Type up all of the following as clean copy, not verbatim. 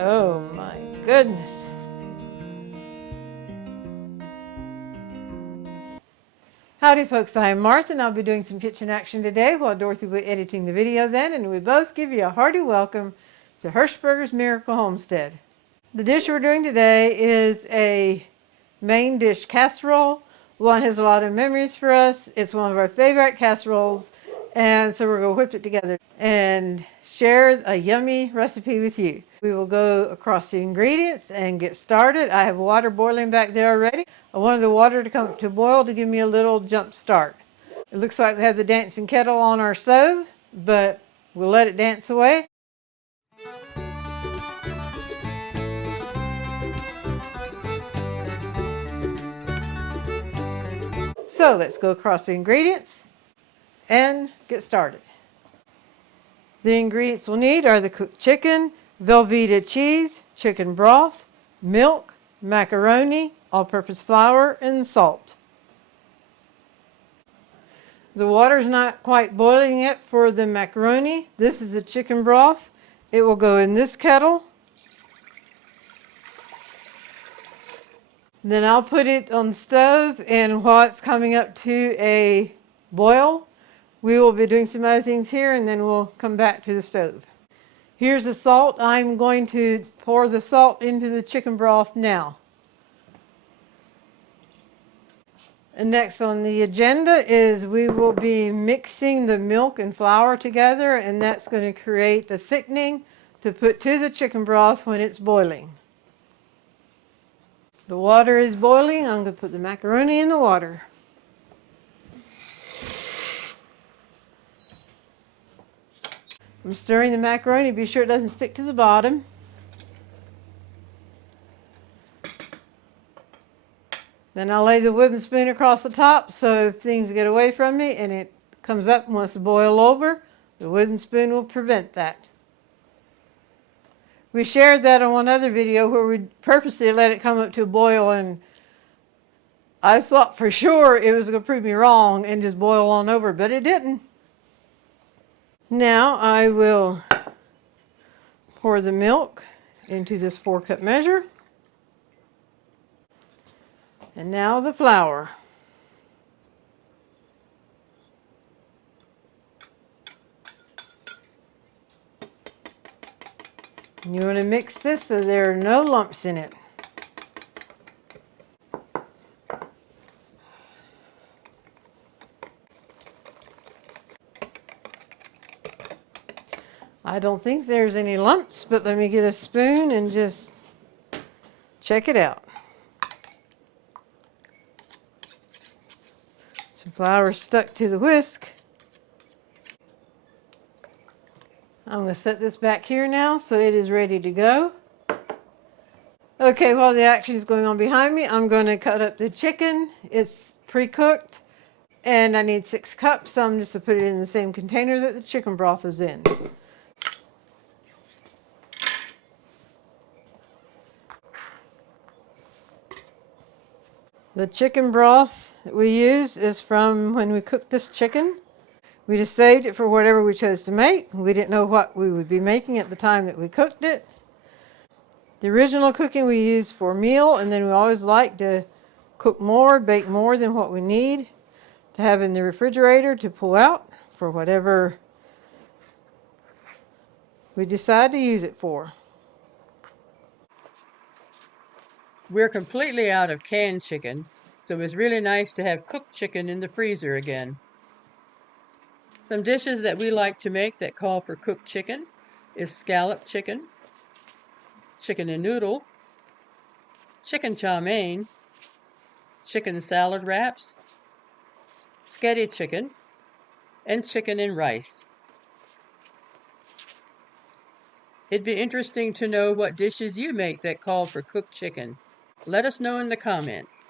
Oh my goodness. Howdy folks, I am Martha and I'll be doing some kitchen action today while Dorothy will be editing the video then, and we both give you a hearty welcome to Hirschberger's Miracle Homestead. The dish we're doing today is a main dish casserole. One has a lot of memories for us. It's one of our favorite casseroles, and so we're going to whip it together and share a yummy recipe with you. We will go across the ingredients and get started. I have water boiling back there already. I wanted the water to come to boil to give me a little jump start. It looks like we have the dancing kettle on our stove, but we'll let it dance away. So let's go across the ingredients and get started. The ingredients we'll need are the cooked chicken, Velveeta cheese, chicken broth, milk, macaroni, all-purpose flour, and salt. The water's not quite boiling yet for the macaroni. This is the chicken broth. It will go in this kettle. Then I'll put it on the stove, and while it's coming up to a boil, we will be doing some other things here, and then we'll come back to the stove. Here's the salt. I'm going to pour the salt into the chicken broth now. And next on the agenda is we will be mixing the milk and flour together, and that's going to create the thickening to put to the chicken broth when it's boiling. The water is boiling. I'm going to put the macaroni in the water. I'm stirring the macaroni. Be sure it doesn't stick to the bottom. Then I'll lay the wooden spoon across the top so if things get away from me and it comes up and wants to boil over, the wooden spoon will prevent that. We shared that on one other video where we purposely let it come up to a boil, and I thought for sure it was going to prove me wrong and just boil on over, but it didn't. Now I will pour the milk into this 4-cup measure. And now the flour. You want to mix this so there are no lumps in it. I don't think there's any lumps, but let me get a spoon and just check it out. Some flour stuck to the whisk. I'm going to set this back here now so it is ready to go. Okay, while the action is going on behind me, I'm going to cut up the chicken. It's pre-cooked and I need 6 cups, so I'm just going to put it in the same container that the chicken broth is in. The chicken broth that we use is from when we cooked this chicken. We just saved it for whatever we chose to make. We didn't know what we would be making at the time that we cooked it. The original cooking we used for meal, and then we always like to cook more, bake more than what we need to have in the refrigerator to pull out for whatever we decide to use it for. We're completely out of canned chicken, so it's really nice to have cooked chicken in the freezer again. Some dishes that we like to make that call for cooked chicken is scalloped chicken, chicken and noodle, chicken chow mein, chicken salad wraps, sketty chicken, and chicken and rice. It'd be interesting to know what dishes you make that call for cooked chicken. Let us know in the comments.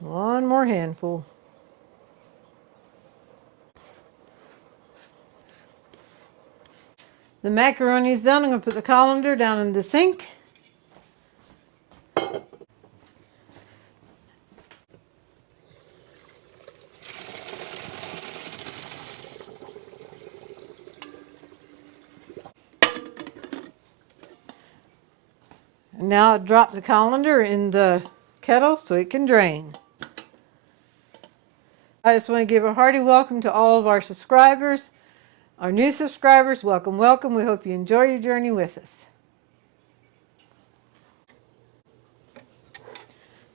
One more handful. The macaroni is done. I'm going to put the colander down in the sink. Now drop the colander in the kettle so it can drain. I just want to give a hearty welcome to all of our subscribers. Our new subscribers, welcome, welcome. We hope you enjoy your journey with us.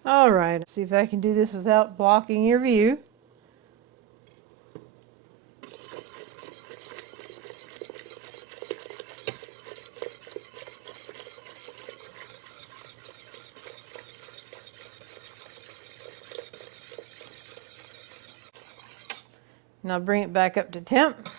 All right, let's see if I can do this without blocking your view. Now bring it back up to temp.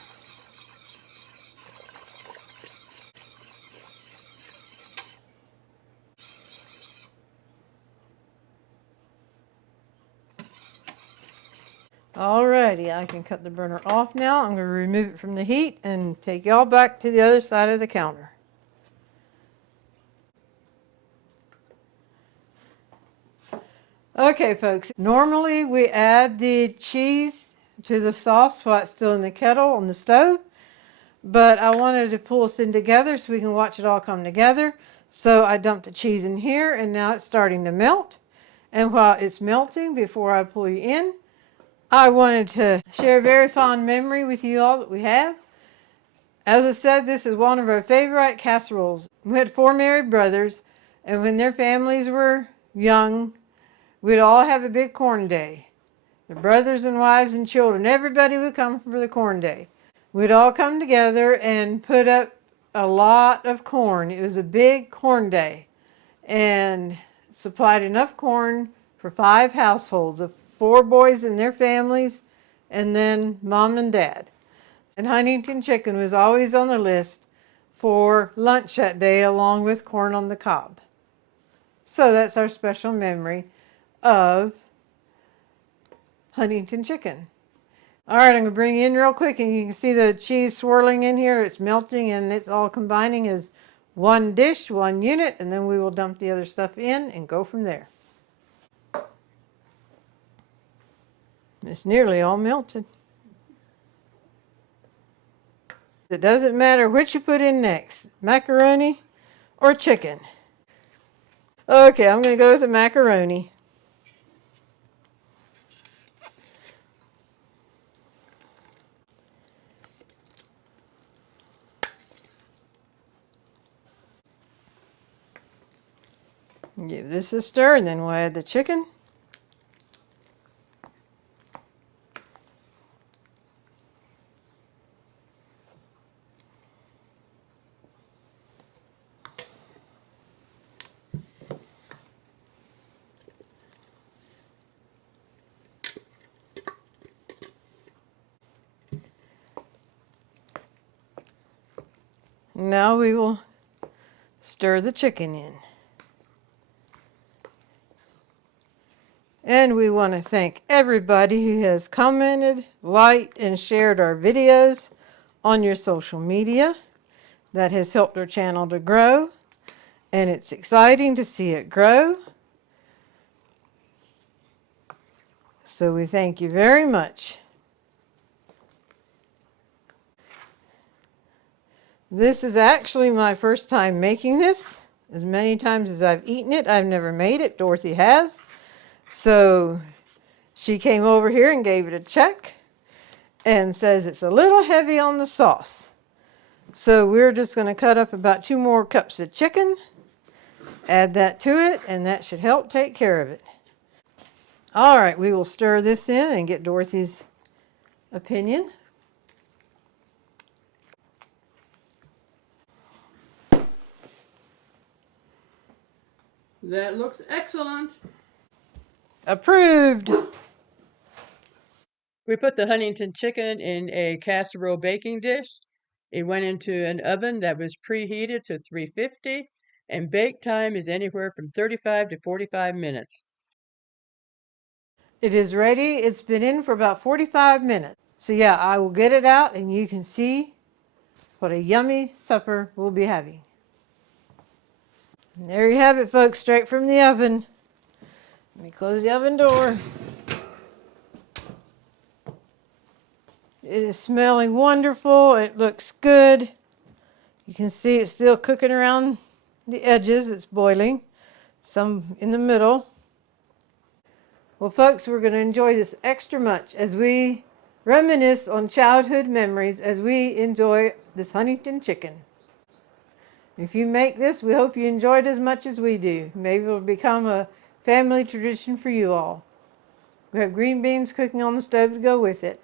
Alrighty, I can cut the burner off now. I'm going to remove it from the heat and take y'all back to the other side of the counter. Okay, folks, normally we add the cheese to the sauce while it's still in the kettle on the stove, but I wanted to pull this in together so we can watch it all come together. So I dumped the cheese in here and now it's starting to melt. And while it's melting, before I pull you in, I wanted to share a very fond memory with you all that we have. As I said, this is one of our favorite casseroles. We had 4 married brothers, and when their families were young, we'd all have a big corn day. The brothers and wives and children, everybody would come for the corn day. We'd all come together and put up a lot of corn. It was a big corn day and supplied enough corn for 5 households of 4 boys and their families, and then mom and dad. And Huntington chicken was always on the list for lunch that day, along with corn on the cob. So that's our special memory of Huntington chicken. All right, I'm going to bring you in real quick, and you can see the cheese swirling in here. It's melting, and it's all combining as one dish, one unit, and then we will dump the other stuff in and go from there. It's nearly all melted. It doesn't matter which you put in next, macaroni or chicken. Okay, I'm going to go with the macaroni. Give this a stir, and then we'll add the chicken. Now we will stir the chicken in. And we want to thank everybody who has commented, liked, and shared our videos on your social media. That has helped our channel to grow, and it's exciting to see it grow. So we thank you very much. This is actually my first time making this. As many times as I've eaten it, I've never made it. Dorothy has. So she came over here and gave it a check and says it's a little heavy on the sauce. So we're just going to cut up about 2 more cups of chicken, add that to it, and that should help take care of it. All right, we will stir this in and get Dorothy's opinion. That looks excellent. Approved. We put the Huntington chicken in a casserole baking dish. It went into an oven that was preheated to 350, and bake time is anywhere from 35 to 45 minutes. It is ready. It's been in for about 45 minutes. So yeah, I will get it out and you can see what a yummy supper we'll be having. And there you have it, folks, straight from the oven. Let me close the oven door. It is smelling wonderful. It looks good. You can see it's still cooking around the edges. It's boiling. some in the middle. Well, folks, we're going to enjoy this extra much as we reminisce on childhood memories as we enjoy this Huntington chicken. If you make this, we hope you enjoy it as much as we do. Maybe it'll become a family tradition for you all. We have green beans cooking on the stove to go with it.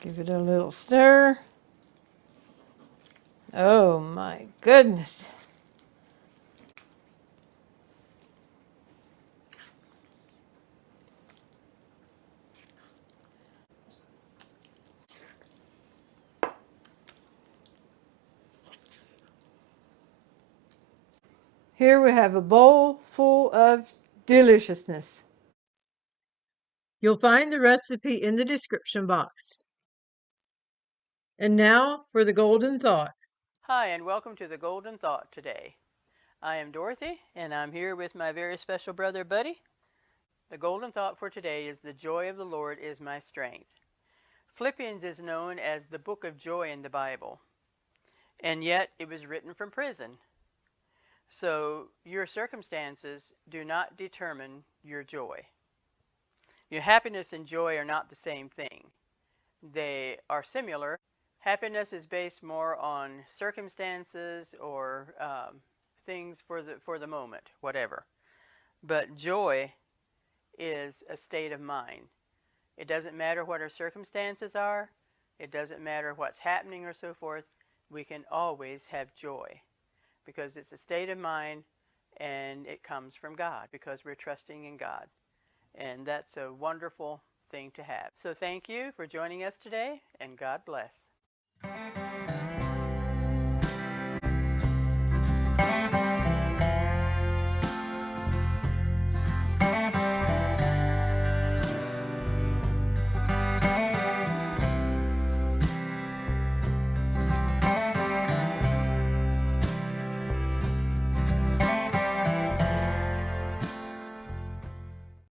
Give it a little stir. Oh my goodness. Here we have a bowl full of deliciousness. You'll find the recipe in the description box. And now for the golden thought. Hi, and welcome to the Golden Thought today. I am Dorothy, and I'm here with my very special brother, Buddy. The golden thought for today is the joy of the Lord is my strength. Philippians is known as the book of joy in the Bible, and yet it was written from prison. So your circumstances do not determine your joy. Your happiness and joy are not the same thing. They are similar. Happiness is based more on circumstances or things for the moment, whatever. But joy is a state of mind. It doesn't matter what our circumstances are. It doesn't matter what's happening or so forth. We can always have joy because it's a state of mind and it comes from God because we're trusting in God. And that's a wonderful thing to have. So thank you for joining us today, and God bless.